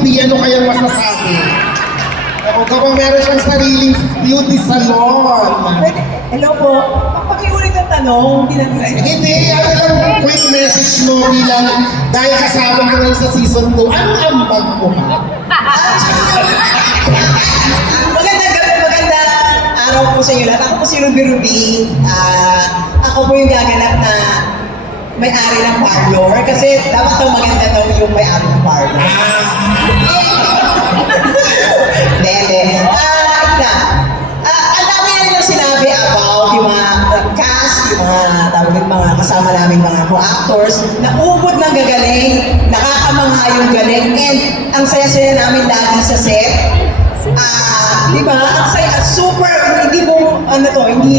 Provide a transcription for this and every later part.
beauty, ano kayang masasabi? Ako kapag meron siyang sariling beauty salon. Hello po. Pakiulit ang tanong, hindi natin sinasabi. Hindi, ano lang quick message mo bilang dahil kasama ko ngayon sa season 2, anong ambag mo ba? Magandang gabi, magandang araw po sa inyo lahat. Ako po si Ruby Ruby. Ako po yung gaganap na may-ari ng parlor. Kasi dapat daw maganda daw yung may-ari ng parlor. Hindi. Ang dami na nilang sinabi about yung mga cast, yung mga kasama namin mga co-actors, na ubod ng gagaling, nakakamangha yung galing, and ang saya-saya namin lagi sa set. Di ba? Ang saya, super, hindi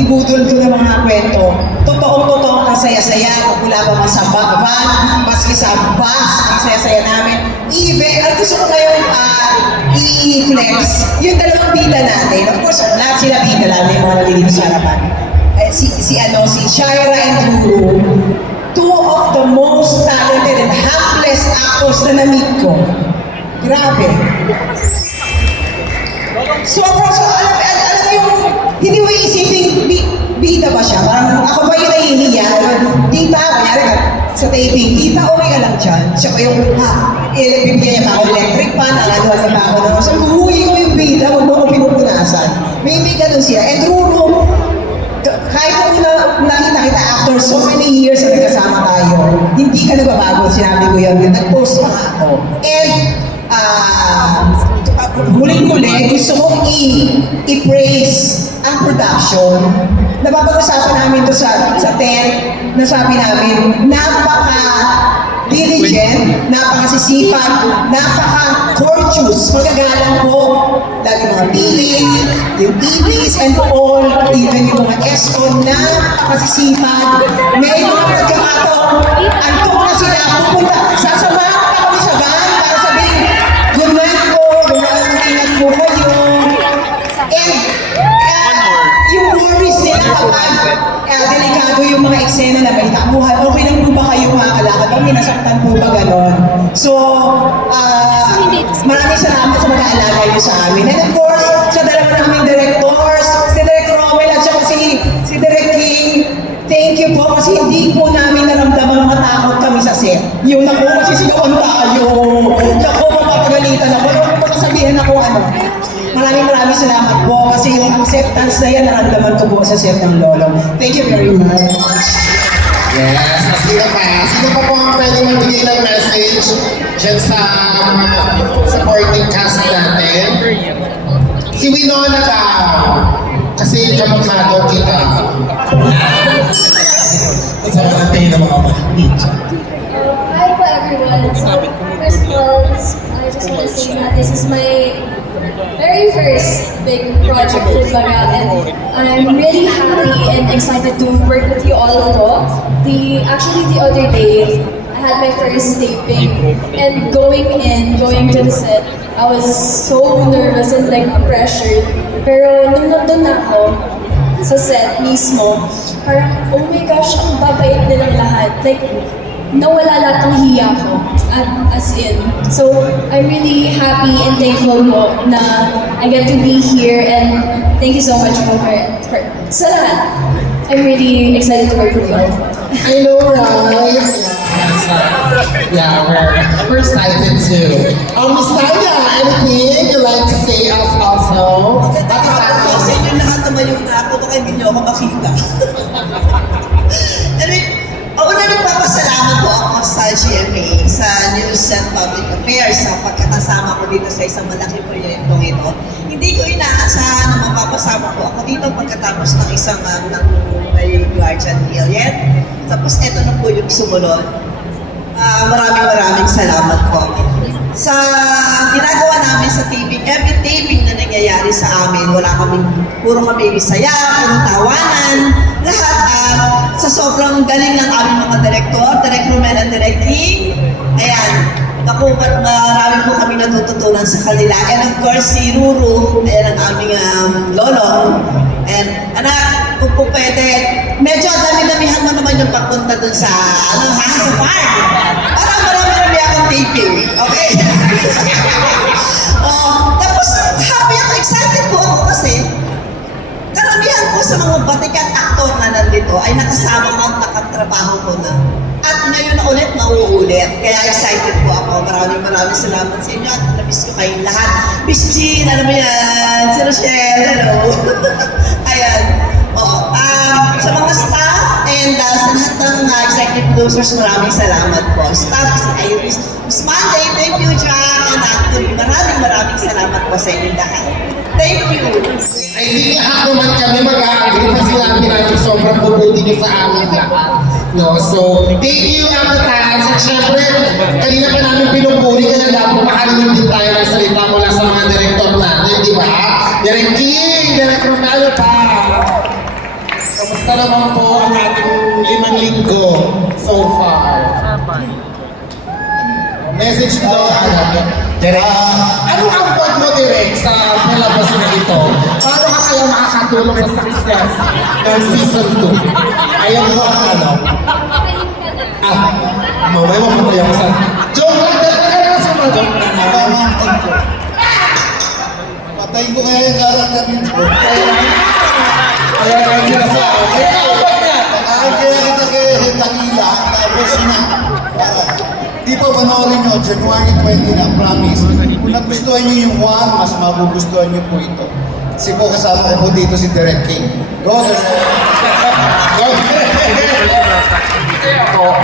budol to ng mga kwento. Totoong-totoo ang saya-saya, pag wala pa man sa van, maski sa bus, ang saya-saya namin. Even, ang gusto ko ngayon i-flex, yung dalawang bida natin. Of course, lahat sila bida lang, may mga nalilito sa harapan. Si Shaira and Ruru, two of the most talented and humblest actors na na-meet ko. Grabe. So, alam mo yung, hindi mo iisipin, bida ba siya? Parang ako ba yung nahihiya? Tita, kanyari ka, sa taping, tita, okay ka lang dyan. Siya ko yung, bibigyan niya pa ako electric pan, alaluan niya pa ako naman. So, huwi ko yung bida, huwag mo ko pinupunasan. May ganun siya. And Ruru, kahit kung nakita kita after so many years na nagkasama tayo, hindi ka nagbabago, sinabi ko yun, nag-post pa ako. And, muling-muli, gusto kong i-praise ang production. Napapag-usapan namin to sa tent, na sabi namin, napaka-diligent, napaka-sisipan, napaka-courteous, magagalang po, lagi mga piling, yung EVs and all, even yung mga ESCON na napaka-sisipan. May mga pagkakataon, antok na sila, pupunta, sasamahan pa kami sa van para sabihin, good night po, ingat po kayo. And yung worries nila kapag delikado yung mga eksena na may takbuhan, okay lang po ba kayo makakalakad? O may nasaktan po ba ganon? So, maraming salamat sa mag-aalaga nyo sa amin. And of course, sa dalawa naming directors, si Direk Romel at saka si Direk King, thank you po kasi hindi po namin naramdaman matakot kami sa set. Yung naku, masisigawan tayo. Naku, mapapagalitan ako. Naku, makasabihan ako ano. Maraming salamat po kasi yung acceptance na yan naramdaman ko po sa set ng Lolo. Thank you very much. Yes, sino pa po ang pwede magbigay ng message dyan sa supporting cast natin? Si Winona daw. Kasi kamagkano kita. Isa ka natin ng mga mahinig. Hi po everyone. First of all, I just want to say that this is my very first big project for Baga, and I'm really happy and excited to work with you all po. Actually the other day, I had my first taping, and going to the set, I was so nervous and like pressured. Pero nung nandun ako sa set mismo, parang, oh my gosh, ang babait nilang lahat. Like, nawala lahat ng hiya ko, as in. So, I'm really happy and thankful po na I get to be here, and thank you so much for sa lahat. I'm really excited to work with you all. I know, right? Yeah, we're excited too. Miss Tanya, anything you like to say us also? Sa inyo lahat tumayo na ako, baka hindi niyo ako makita. Anyway, una nagpapasalamat po ako sa GMA, sa News and Public Affairs, sa pagkakasama ko dito sa isang malaking proyektong ito. Hindi ko inaasahan na mapapasama po ako dito pagkatapos ng isang may Guardian Alien. Tapos ito na po yung sumunod. Maraming salamat po. Sa ginagawa namin sa taping, every taping na nangyayari sa amin, puro kami saya, puro tawanan, lahat sa sobrang galing ng aming mga direktor, Direk Romel at Direk King. Ayan, naku, marami po kami natututunan sa kanila. And of course, si Ruru, ayan ang aming lolo. And anak, kung po pwede, medyo dami-damihan mo naman yung pagpunta dun sa, sa farm. Para marami akong taping, okay? ay nakasama ko at nakatrabaho ko na. At ngayon na ulit, mauulit. Kaya excited po ako. Maraming salamat sa inyo at namiss ko kayong lahat. Miss Jean, ano mo yan? Si Rochelle, hello. Ayan. Oo. Sa mga staff and sa lahat ng executive producers, maraming salamat po. Staff, si Iris, Miss Monday, thank you, Jack, and Anthony. Maraming salamat po sa inyo lahat. Thank you. Ay, hindi lahat naman kami mag-a-agree kasi namin natin sobrang bubuti niyo sa amin lahat. No, so, thank you, Amatas. At syempre, kanina pa namin pinupuri, kaya dapat makarinig din tayo ng salita mula sa mga direktor natin, di ba? Direk King, Direk Romano pa. Kamusta naman po ang ating 5 linggo so far? Message mo, Direk. Anong ambag mo, Direk, sa palabas na ito? Paano ka kaya makakatulong sa success ng season 2? Ayaw mo ang ano? Mamaya mamatay ako sa... Joke lang, dahil ka na sa mga joke na Patayin ko kaya yung karakter nito. Kaya nga yung sinasabi. Ay, ambag na! Kaya kita kay Tangila, tapos na. Di pa panoorin nyo, January 20 na, promise. Kung nagustuhan nyo yung 1, mas magugustuhan nyo po ito. Kasi po kasama ko po dito si Direk King. Go, Direk! Go, Direk! Ako,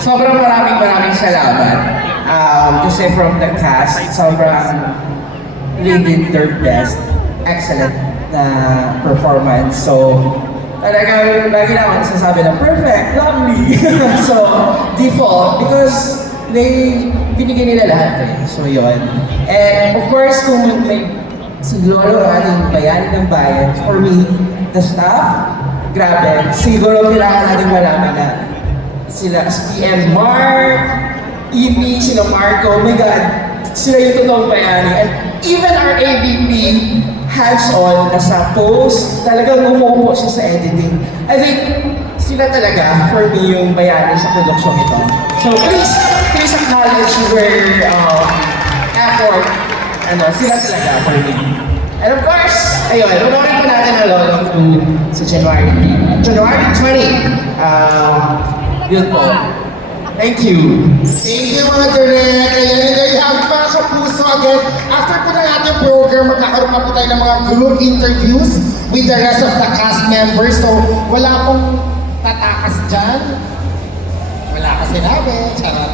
sobrang maraming salamat. Kasi from the cast, sobrang they did their best. Excellent na performance. So, talagang lagi na ako nasasabi na perfect, lovely. So, default because binigyan nila lahat eh. So, yun. And of course, kung may si Lolo ang ating bayani ng bayan, for me, the staff, grabe. Siguro kailangan natin malaman na sila, si PM Mark, EP, sila Marco, oh my God, sila yung totoong bayani. And even our AVP, hands-on, nasa post, talagang umuupo siya sa editing. I think sila talaga, for me, yung bayani sa production ito. So please acknowledge their effort. Sila talaga for me. And of course, ayun, panoorin po natin ang Lolong 2 sa January 20. Yun po. Thank you. Thank you, mga Direk. Ayan, and there you have mga kapuso again. After po ng ating program, magkakaroon na po tayo ng mga group interviews with the rest of the cast members. So, wala pong tatakas dyan. Wala ka sinabi. Charot.